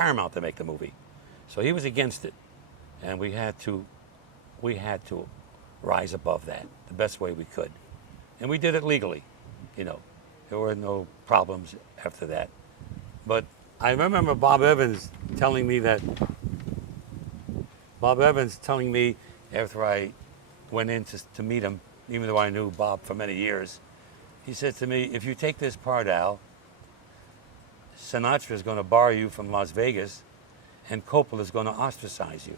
Paramount to make the movie. So he was against it. And we had to rise above that the best way we could. And we did it legally, you know. There were no problems after that. But I remember Bob Evans telling me after I went in to meet him, even though I knew Bob for many years, he said to me, if you take this part, Al, Sinatra is going to bar you from Las Vegas and Coppola is going to ostracize you.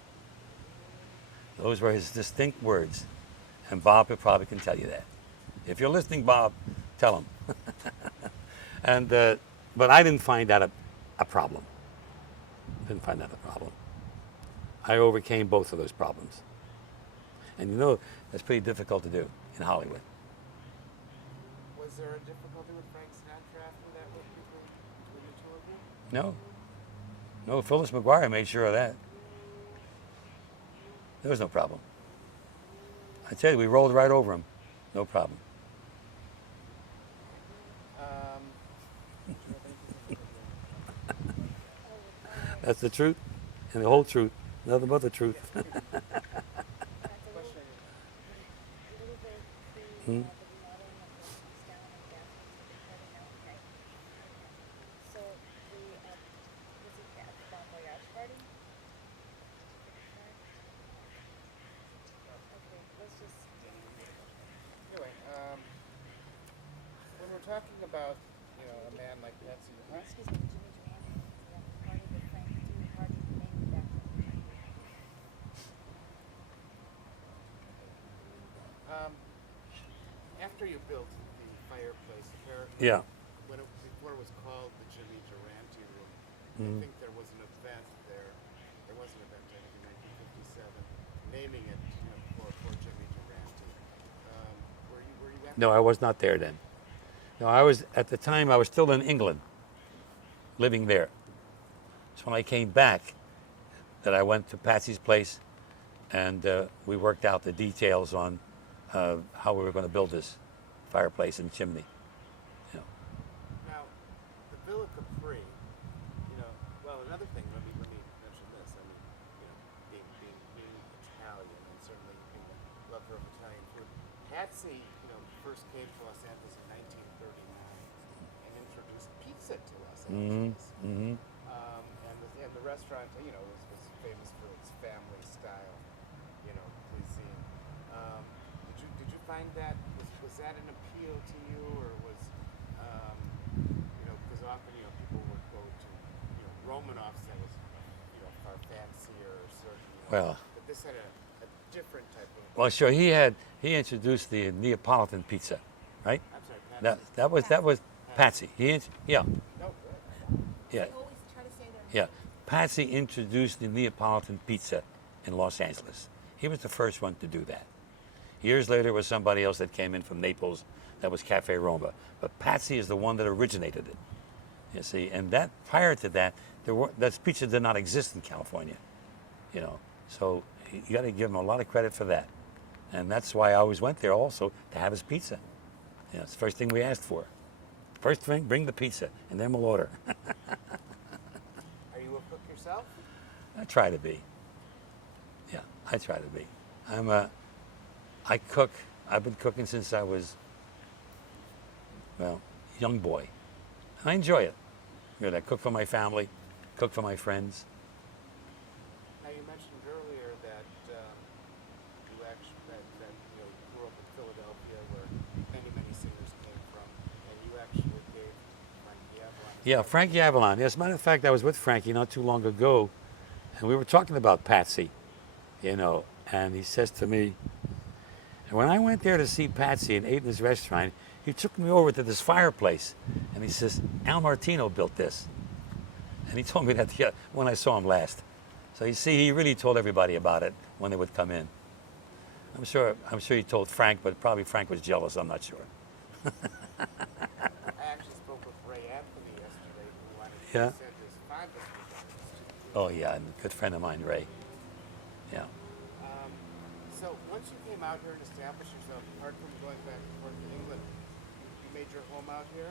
Those were his distinct words. And Bob probably can tell you that. If you're listening, Bob, tell him. And but I didn't find that a problem. Didn't find that a problem. I overcame both of those problems. And you know, that's pretty difficult to do in Hollywood. Was there a difficulty with Frank Sinatra after that with the two of you? No. No, Phyllis McGuire made sure of that. There was no problem. I tell you, we rolled right over him. No problem. That's the truth and the whole truth. Nothing but the truth. Hmm? Anyway, when we're talking about, you know, a man like Patsy, Excuse me, Jimmy Durante, the party with Frank too, party named back. after you built the fireplace, Yeah. Before it was called the Jimmy Durante Room, I think there was an event there. There was an event in 1957 naming it, you know, for Jimmy Durante. Were you at No, I was not there then. No, I was, at the time, I was still in England, living there. So when I came back, that I went to Patsy's place, and we worked out the details on how we were going to build this fireplace and chimney. You know. Now, the Villa Capri, you know, well, another thing, let me mention this. I mean, you know, being Italian and certainly being a lover of Italian food, Patsy, you know, first came to Los Angeles in 1939 and introduced pizza to Los Angeles. Mm-hmm. And the restaurant, you know, was famous for its family style, you know, cuisine. Did you find that was that an appeal to you, or was you know, because often, you know, people would go to, you know, Romanoff's that was, you know, far fancier or certain, you know, Well, but this had a different type of. well, sure. He introduced the Neapolitan pizza, right? I'm sorry, Patsy. That was Patsy. Yeah, No, yeah, They always try to say their yeah. name. Patsy introduced the Neapolitan pizza in Los Angeles. He was the first one to do that. Years later, it was somebody else that came in from Naples. That was Cafe Roma. But Patsy is the one that originated it. You see, and that prior to that, that pizza did not exist in California. You know, so you got to give him a lot of credit for that. And that's why I always went there also to have his pizza. You know, it's the first thing we asked for. First thing, bring the pizza, and then we'll order. Are you a cook yourself? I try to be. Yeah, I try to be. I cook. I've been cooking since I was, well, young boy. And I enjoy it. You know, I cook for my family, cook for my friends. Now, you mentioned earlier that you actually that you know, you grew up in Philadelphia, where many singers came from, and you actually gave Frankie Avalon. Yeah, Frankie Avalon. Yes, as a matter of fact, I was with Frankie not too long ago, and we were talking about Patsy, you know, and he says to me, and when I went there to see Patsy and ate in his restaurant, he took me over to this fireplace, and he says, Al Martino built this. And he told me that when I saw him last. So you see, he really told everybody about it when they would come in. I'm sure he told Frank, but probably Frank was jealous, I'm not sure. I actually spoke with Ray Anthony yesterday, who wanted to Yeah. send his fondest regards to you. Oh yeah, and a good friend of mine, Ray. Yeah. So once you came out here and established yourself, apart from going back and forth to England, you made your home out here,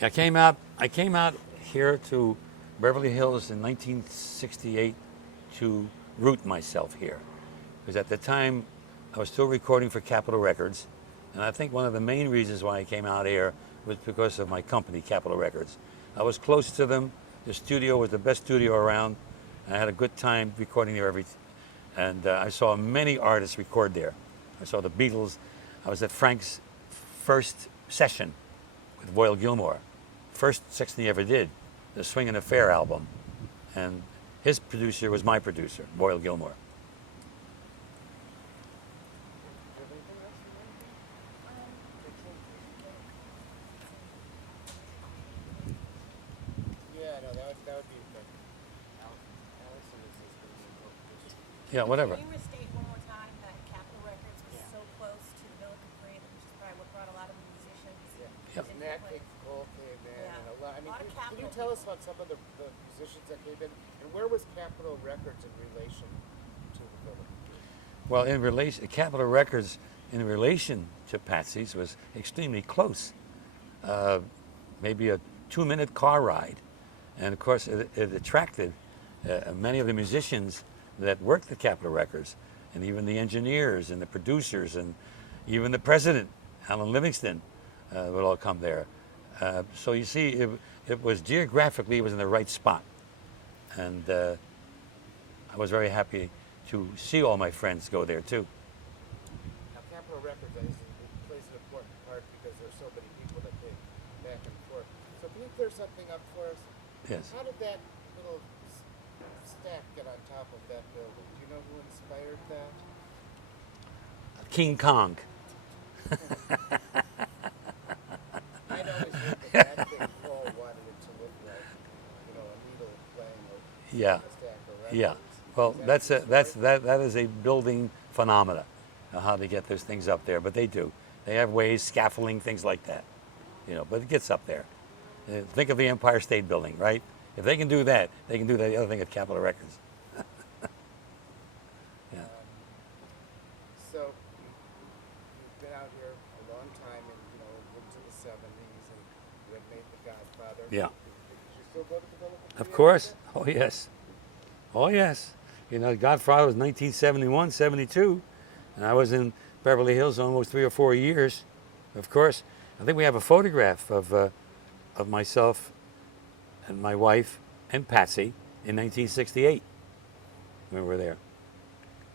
and I came out here to Beverly Hills in 1968 to root myself here. Because at the time, I was still recording for Capitol Records. And I think one of the main reasons why I came out here was because of my company, Capitol Records. I was close to them. The studio was the best studio around. I had a good time recording there and I saw many artists record there. I saw the Beatles. I was at Frank's first session with Royal Gilmore. First session he ever did, the Swing and Affair album. And his producer was my producer, Royal Gilmore. Yeah, no, that would be good. Allison is just Yeah, whatever. Can you restate one more time that Capitol Records was so close to the Villa Capri, which is probably what brought a lot of the musicians? Yeah. Isn't that big Cole came in Yeah. and a lot. I mean, A lot of can you Capitol tell us about some of the musicians that came in, and where was Capitol Records in relation to the Villa? Well, in relation, Capitol Records, in relation to Patsy's, was extremely close. Maybe a 2-minute car ride. And of course, it attracted many of the musicians that worked at Capitol Records, and even the engineers and the producers, and even the president, Alan Livingston, would all come there. So you see, it was geographically, it was in the right spot. And I was very happy to see all my friends go there too. Now, Capitol Records plays an important part because there's so many people that came back and forth. So can you clear something up for us? Yes. How did that little stack get on top of that building? Do you know who inspired that? King Kong. I'd always heard that thing Paul wanted it to look like, you know, a needle playing Yeah. a stack of records. Yeah. Well, Is that is a building phenomena, how they get those things up there. But they do. They have ways, scaffolding, things like that. You know, but it gets up there. Think of the Empire State Building, right? If they can do that, they can do the other thing at Capitol Records. Yeah. So you've been out here a long time, and you know, into the '70s, and you had made The Godfather. Yeah. Did you still go to the Villa Capri Of course. after Oh, yes. Oh, yes. You know, Godfather was 1971, 72, and I was in Beverly Hills almost 3 or 4 years. Of course, I think we have a photograph of myself and my wife and Patsy in 1968 when we were there.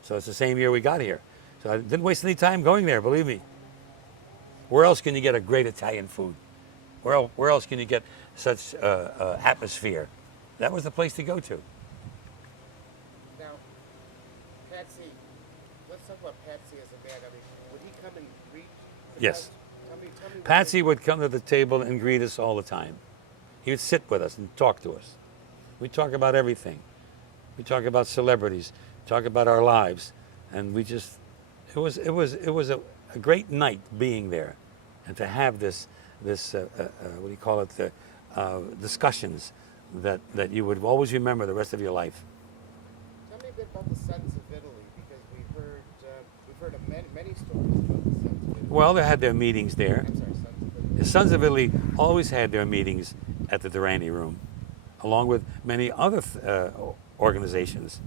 So it's the same year we got here. So I didn't waste any time going there, believe me. Where else can you get a great Italian food? Where else can you get such atmosphere? That was the place to go to. Now, Patsy, let's talk about Patsy as a man. I mean, would he come and greet the Yes. guests? Tell me what Patsy would come to the table and greet us all the time. He would sit with us and talk to us. We talk about everything. We talk about celebrities, talk about our lives, and we just it was a great night being there, and to have this what do you call it, the discussions that you would always remember the rest of your life. Tell me a bit about the Sons of Italy, because we've heard of many stories about the Sons of Italy. Well, they had their meetings there. I'm sorry, Sons of Italy. The Sons of Italy always had their meetings at the Durante Room, along with many other organizations.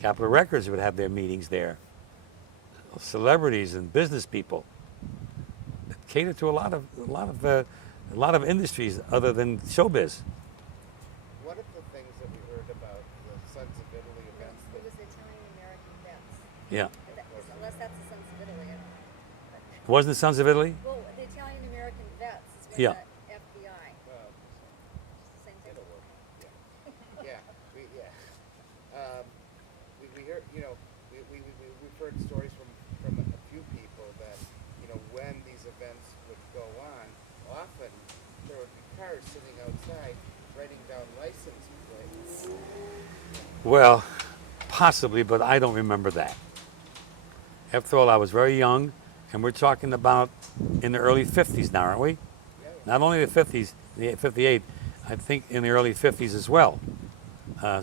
Capitol Records would have their meetings there. Celebrities and business people. It catered to a lot of industries other than showbiz. One of the things that we heard about the Sons of Italy events It that was Italian American vets. Yeah. Unless that's the Sons of Italy. I don't know. Wasn't the Sons of Italy? Well, the Italian American vets is with Yeah. the FBI. Same thing. it'll work. Yeah, we heard, you know, we've heard stories from a few people that, you know, when these events would go on, often there would be cars sitting outside writing down license plates. Well, possibly, but I don't remember that. After all, I was very young, and we're talking about in the early 50s now, aren't we? Yeah, Not only the 50s, the 58, I think in the early 50s as well.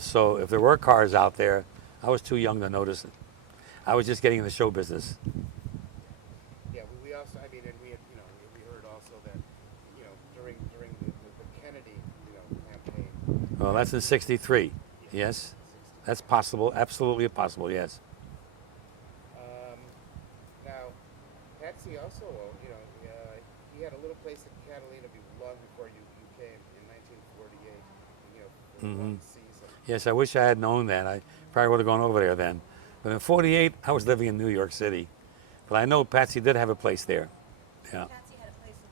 So if there were cars out there, I was too young to notice it. I was just getting in the show business. yeah. We also, I mean, and we had, you know, we heard also that, you know, during the Kennedy, you know, campaign, Well, that's in '63. Yes, that's possible. Absolutely possible. Yes. Now, Patsy also, he had a little place in Catalina long before you came in 1948. For one season. Yes, I wish I had known that. I probably would have gone over there then. But in '48, I was living in New York City. But I know Patsy did have a place there. Yeah. Patsy had a place in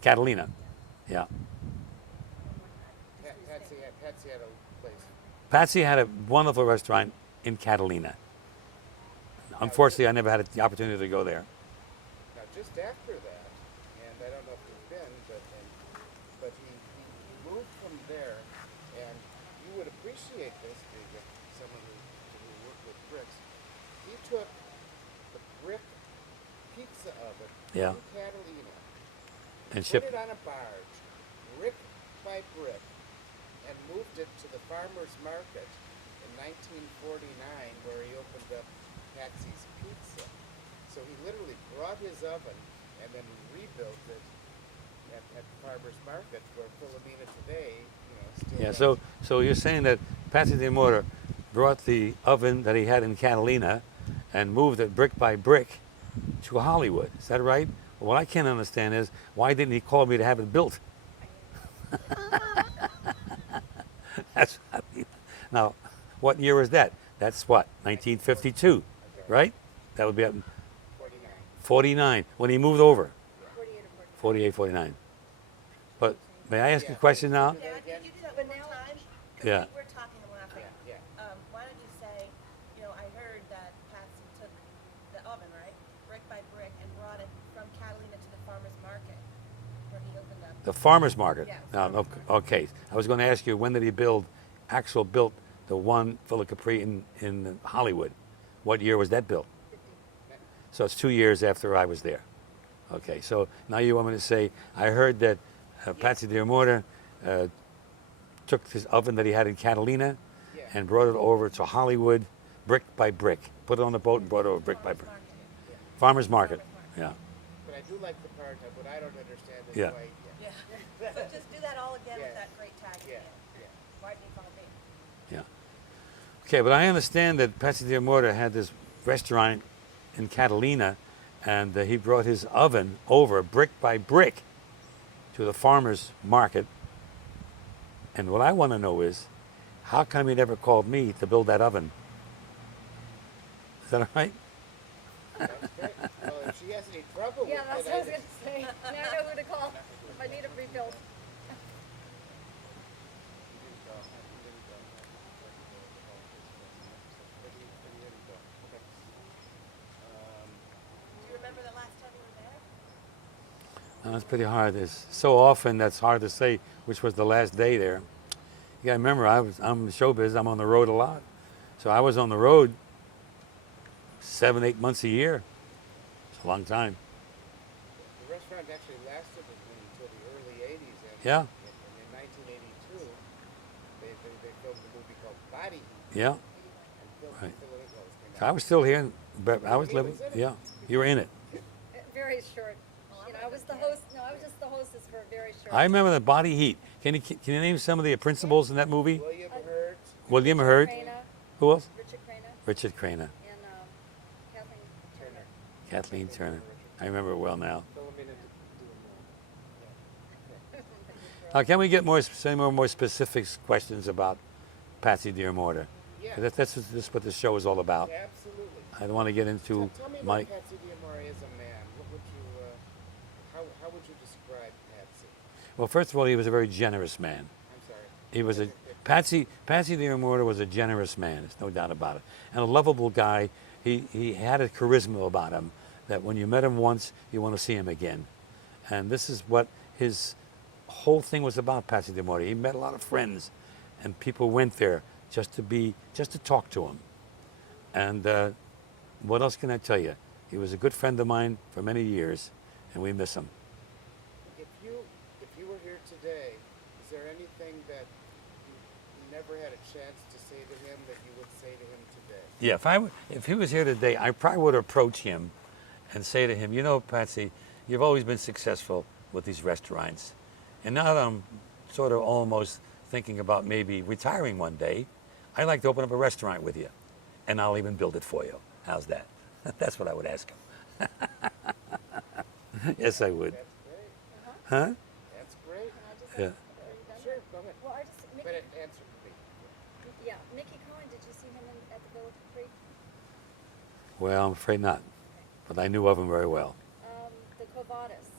Catalina. Catalina. Yeah. Patsy had a place. Patsy had a wonderful restaurant in Catalina. Unfortunately, I never had the opportunity to go there. Now, just after that, and I don't know if you've been, but he moved from there, and you would appreciate this, being someone who worked with bricks. He took the brick pizza oven Yeah. from Catalina, And put shipped. it on a barge, brick by brick, and moved it to the farmer's market in 1949, where he opened up Patsy's Pizza. So he literally brought his oven and then rebuilt it at the farmer's market, where Philomena today, still. Yeah. runs. So you're saying that Patsy DeMorta brought the oven that he had in Catalina and moved it brick by brick to Hollywood. Is that right? Well, what I can't understand is why didn't he call me to have it built? That's, I mean, now, what year was that? That's what, 1952, right? That would be up in 49. 49 when he moved over. 48 or 48, 49. 49. But may I ask you a question now? Yeah, can you do that one more time? 'Cause Yeah. We're talking and laughing. Yeah. Why don't you say, I heard that Patsy took the oven, right, brick by brick, and brought it from Catalina to the farmer's market, where he opened up. The farmer's market. Yeah, No, farmer's okay. I was going to ask you when did he built the one Villa Capri in Hollywood? What year was that built? 50. So it's 2 years after I was there. Okay, so now you want me to say, I heard that Patsy DeMorta took this oven that he had in Catalina Yeah. and brought it over to Hollywood brick by brick. Put it on the boat and brought it over brick by Farmer's brick. market. Farmer's market. Farmer's Yeah. But I do like the part of what I don't understand is Yeah. why. Yeah. So just do that all again Yeah. with that great tag Yeah. again. Why did he call me? Yeah. Okay, but I understand that Patsy DeMorta had this restaurant in Catalina, and he brought his oven over brick by brick to the farmer's market. And what I want to know is, how come he never called me to build that oven? Is that all right? Sounds great. Well, if she has any trouble Yeah, with that's it, what I was going to say. Now I know who to call if I need it rebuilt. Do you remember the last time you were there? That's pretty hard. It's so often that's hard to say which was the last day there. You got to remember, I'm in showbiz. I'm on the road a lot, so I was on the road 7, 8 months a year. It's a long time. The restaurant actually lasted until the early 80s. And Yeah. in 1982, they filmed a movie called Body Heat. Yeah. And Phil Right. Nicholas came So I out. was still here, but I was He living. was in it. Yeah, you were in it. Very short. I was the host. No, I was just the hostess for a very short. I remember the Body Heat. Can you name some of the principals in that movie? William Hurt. William Hurt. Craina, Who else? Richard Craina, Richard Craina. and Kathleen Turner. Kathleen Turner. I remember it well now. Philomena doing Now, can we get more specific questions about Patsy DeMorta? Yeah. That's what this show is all about. Absolutely. I don't want to get into Tell me about my. Patsy DeMorta as a man. What would you, how would you describe Patsy? Well, first of all, he was a very generous man. I'm sorry. He was a Patsy DeMorta was a generous man. There's no doubt about it, and a lovable guy. He had a charisma about him that when you met him once, you want to see him again. And this is what his whole thing was about. Patsy DeMorta. He met a lot of friends, and people went there just to talk to him. And what else can I tell you? He was a good friend of mine for many years, and we miss him. If you were here today, is there anything that you never had a chance to say to him that you would say to him today? Yeah, if he was here today, I probably would approach him and say to him, you know, Patsy, you've always been successful with these restaurants. And now that I'm sort of almost thinking about maybe retiring one day, I'd like to open up a restaurant with you, and I'll even build it for you. How's that? That's what I would ask him. Yes, I would. That's great. Huh? That's great. Can I just Yeah. ask, are you done? Sure, go ahead. Well, I just, But Mickey, answer for me. yeah, Mickey Cohen, did you see him at the Villa Capri? Well, I'm afraid not, but I knew of him very well. The Covadas.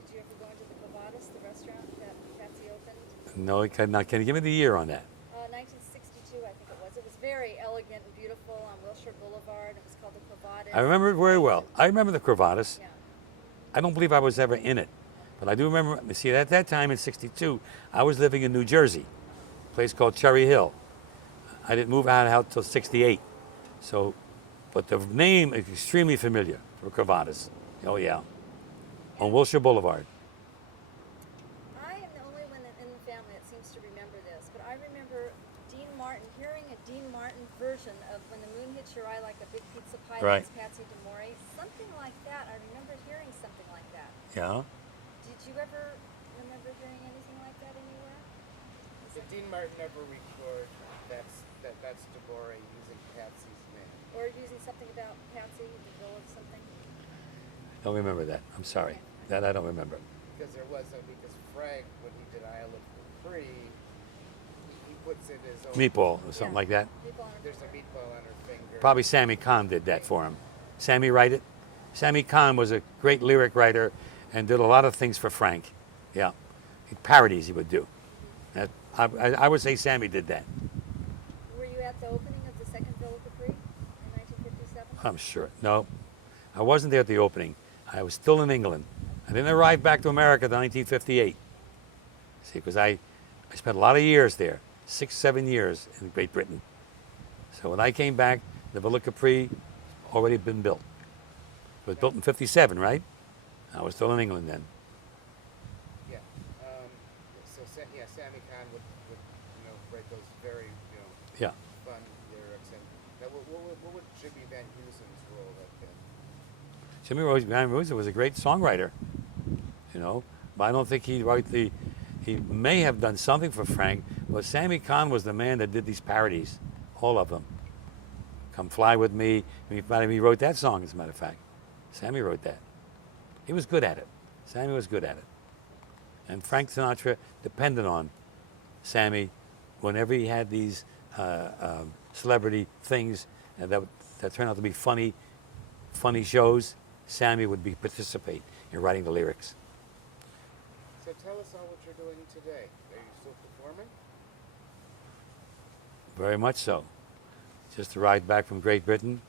Did you ever go into the Covadas, the restaurant that Patsy opened? No, can you give me the year on that? 1962, I think it was. It was very elegant and beautiful on Wilshire Boulevard. It was called the Covadas. I remember it very well. I remember the Cravatas. Yeah. I don't believe I was ever in it, but I do remember. See, at that time in '62, I was living in New Jersey, a place called Cherry Hill. I didn't move out till '68, so, but the name is extremely familiar for Cravatas. Oh yeah, on Wilshire Boulevard. I am the only one in the family that seems to remember this, but I remember Dean Martin, hearing a Dean Martin version of When the Moon Hits Your Eye Like a Big Pizza Pie, Right. that's Patsy DeMore, something like that. I remember hearing something like that. Yeah. Did you ever remember hearing anything like that anywhere? Did Dean Martin ever record that's DeBore using Patsy's name? Or using something about Patsy, the bill of something? Don't remember that. I'm sorry. That I don't remember. Because because Frank, when he did Isle of Capri, he puts in his own Meatball or something Yeah. like that. People on There's a meatball on her finger. Probably Sammy Kahn did that for him. Sammy write it? Sammy Kahn was a great lyric writer and did a lot of things for Frank. Yeah. Parodies he would do. I would say Sammy did that. Were you at the opening of the second Villa Capri in 1957? I'm sure. No, I wasn't there at the opening. I was still in England. I didn't arrive back to America until 1958. See, because I spent a lot of years there, 6, 7 years in Great Britain. So when I came back, the Villa Capri already been built. It was built in '57, right? I was still in England then. Yeah. Sammy Kahn would write those very Yeah. fun lyrics. And now, what would Jimmy Van Heusen's role have been? Jimmy Van Heusen was a great songwriter, but I don't think he may have done something for Frank, but Sammy Kahn was the man that did these parodies, all of them. Come Fly With Me. He wrote that song, as a matter of fact. Sammy wrote that. He was good at it. Sammy was good at it. And Frank Sinatra depended on Sammy whenever he had these celebrity things that turned out to be funny shows. Sammy would participate in writing the lyrics. So tell us all what you're doing today. Are you still performing? Very much so. Just arrived back from Great Britain.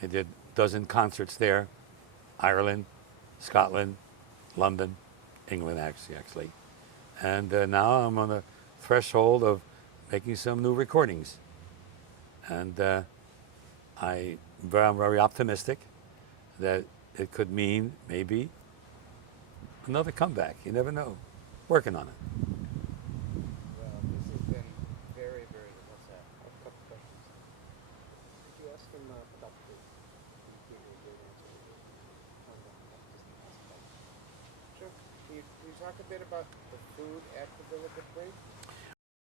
I did a dozen concerts there. Ireland, Scotland, London, England actually. And now I'm on the threshold of making some new recordings. And I'm very optimistic that it could mean maybe another comeback. You never know. Working on it. Well, this has been very, very. What's that? I have a couple questions. Did you ask him about the food? He gave you a great answer. Sure. Can you talk a bit about the food at the Villa Capri?